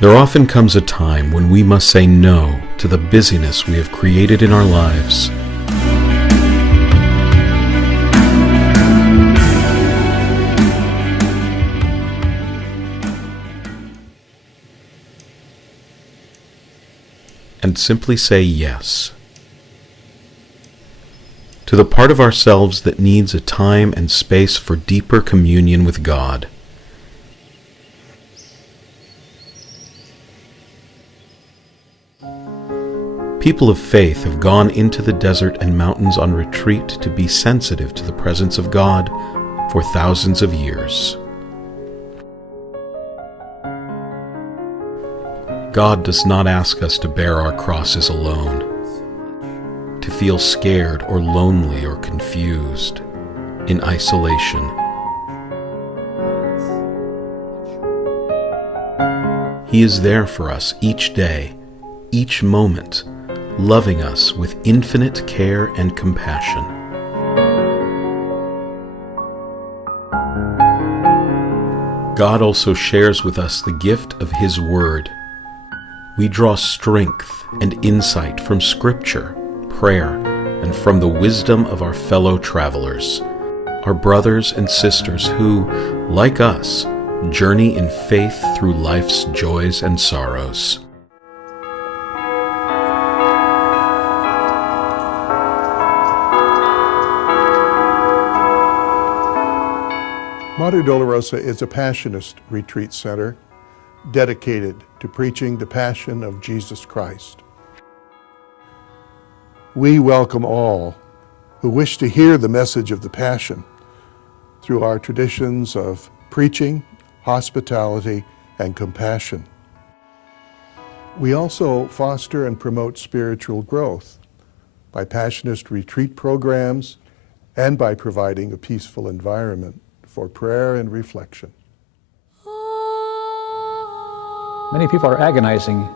There often comes a time when we must say no to the busyness we have created in our lives. And simply say yes to the part of ourselves that needs a time and space for deeper communion with God. People of faith have gone into the desert and mountains on retreat to be sensitive to the presence of God for thousands of years. God does not ask us to bear our crosses alone, to feel scared or lonely or confused, in isolation. He is there for us each day, each moment, loving us with infinite care and compassion. God also shares with us the gift of His Word. We draw strength and insight from Scripture, prayer, and from the wisdom of our fellow travelers, our brothers and sisters who, like us, journey in faith through life's joys and sorrows. Mater Dolorosa is a Passionist retreat center dedicated to preaching the Passion of Jesus Christ. We welcome all who wish to hear the message of the Passion through our traditions of preaching, hospitality, and compassion. We also foster and promote spiritual growth by Passionist retreat programs and by providing a peaceful environment for prayer and reflection. Many people are agonizing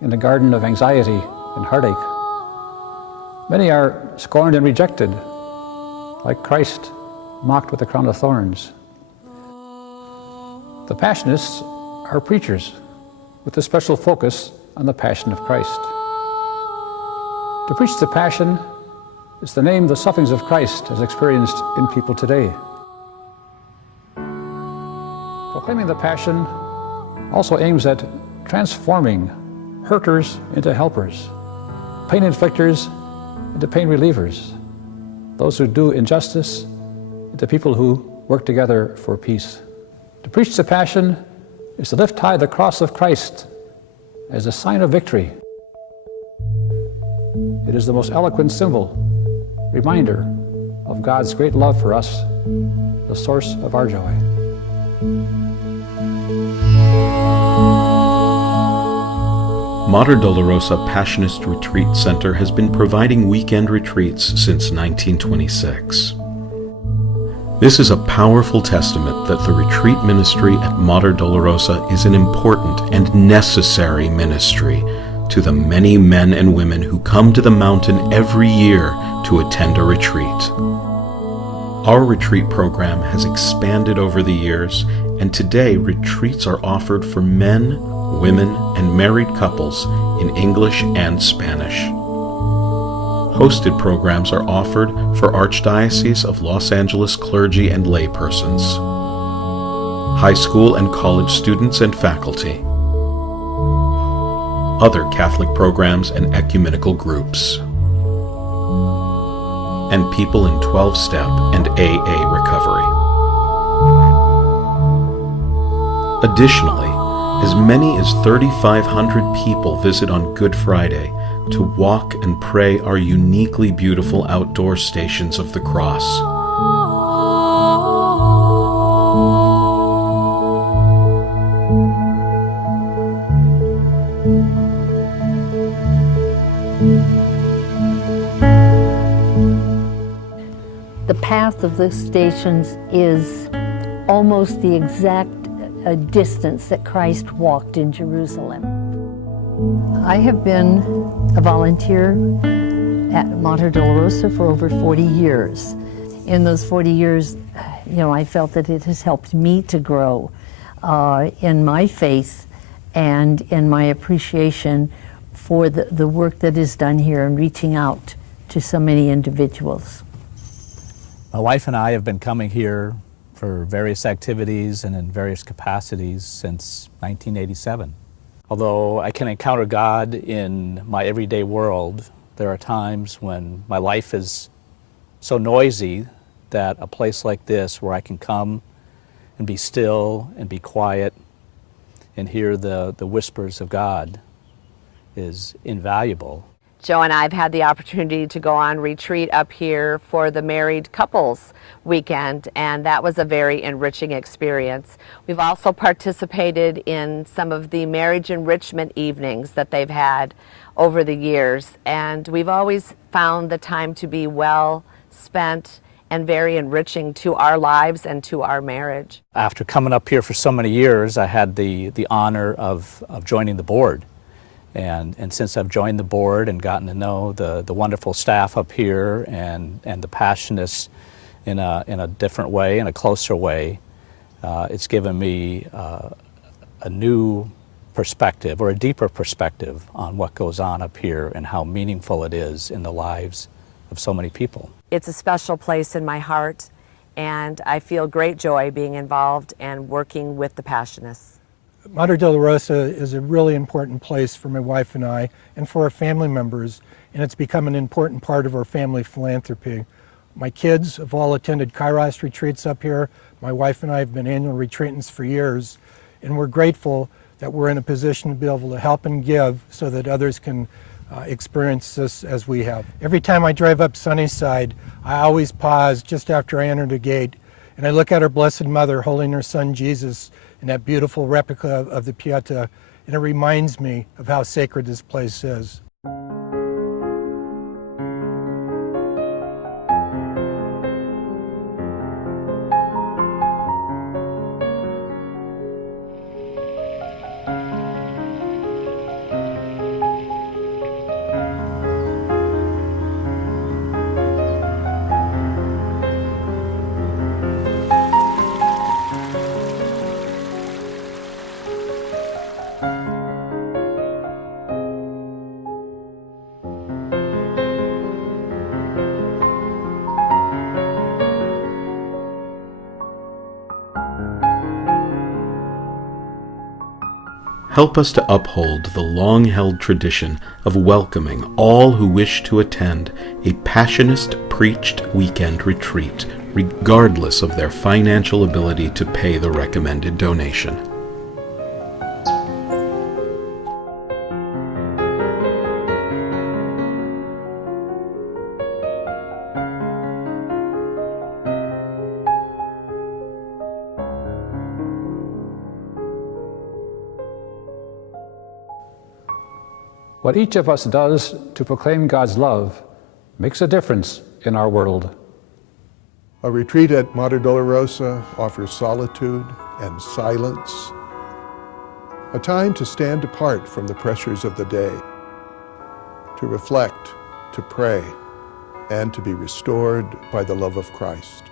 in the garden of anxiety and heartache. Many are scorned and rejected, like Christ mocked with a crown of thorns. The Passionists are preachers with a special focus on the Passion of Christ. To preach the Passion is to name the sufferings of Christ as experienced in people today. Proclaiming the Passion also aims at transforming hurters into helpers, pain inflictors into pain relievers, those who do injustice into people who work together for peace. To preach the Passion is to lift high the cross of Christ as a sign of victory. It is the most eloquent symbol, reminder of God's great love for us, the source of our joy. Mater Dolorosa Passionist Retreat Center has been providing weekend retreats since 1926. This is a powerful testament that the retreat ministry at Mater Dolorosa is an important and necessary ministry to the many men and women who come to the mountain every year to attend a retreat. Our retreat program has expanded over the years, and today retreats are offered for men, women, and married couples in English and Spanish. Hosted programs are offered for Archdiocese of Los Angeles clergy and laypersons, high school and college students and faculty, other Catholic programs and ecumenical groups, and people in 12-step and AA recovery. Additionally, as many as 3,500 people visit on Good Friday to walk and pray our uniquely beautiful outdoor stations of the cross. The path of the stations is almost the exact distance that Christ walked in Jerusalem. I have been a volunteer at Mater Dolorosa for over 40 years. In those 40 years, I felt that it has helped me to grow in my faith and in my appreciation for the work that is done here in reaching out to so many individuals. My wife and I have been coming here for various activities and in various capacities since 1987. Although I can encounter God in my everyday world, there are times when my life is so noisy that a place like this where I can come and be still and be quiet and hear the whispers of God is invaluable. Joe and I have had the opportunity to go on retreat up here for the married couples weekend, and that was a very enriching experience. We've also participated in some of the marriage enrichment evenings that they've had over the years, and we've always found the time to be well spent and very enriching to our lives and to our marriage. After coming up here for so many years, I had the honor of joining the board. And since I've joined the board and gotten to know the wonderful staff up here and the Passionists in a different way, in a closer way, it's given me a new perspective or a deeper perspective on what goes on up here and how meaningful it is in the lives of so many people. It's a special place in my heart, and I feel great joy being involved and working with the Passionists. Mater Dolorosa is a really important place for my wife and I and for our family members, and it's become an important part of our family philanthropy. My kids have all attended Kairos retreats up here. My wife and I have been annual retreatants for years, and we're grateful that we're in a position to be able to help and give so that others can experience this as we have. Every time I drive up Sunnyside, I always pause just after I enter the gate, and I look at our Blessed Mother holding her son Jesus in that beautiful replica of the Pieta, and it reminds me of how sacred this place is. Help us to uphold the long-held tradition of welcoming all who wish to attend a Passionist preached weekend retreat, regardless of their financial ability to pay the recommended donation. What each of us does to proclaim God's love makes a difference in our world. A retreat at Mater Dolorosa offers solitude and silence, a time to stand apart from the pressures of the day, to reflect, to pray, and to be restored by the love of Christ.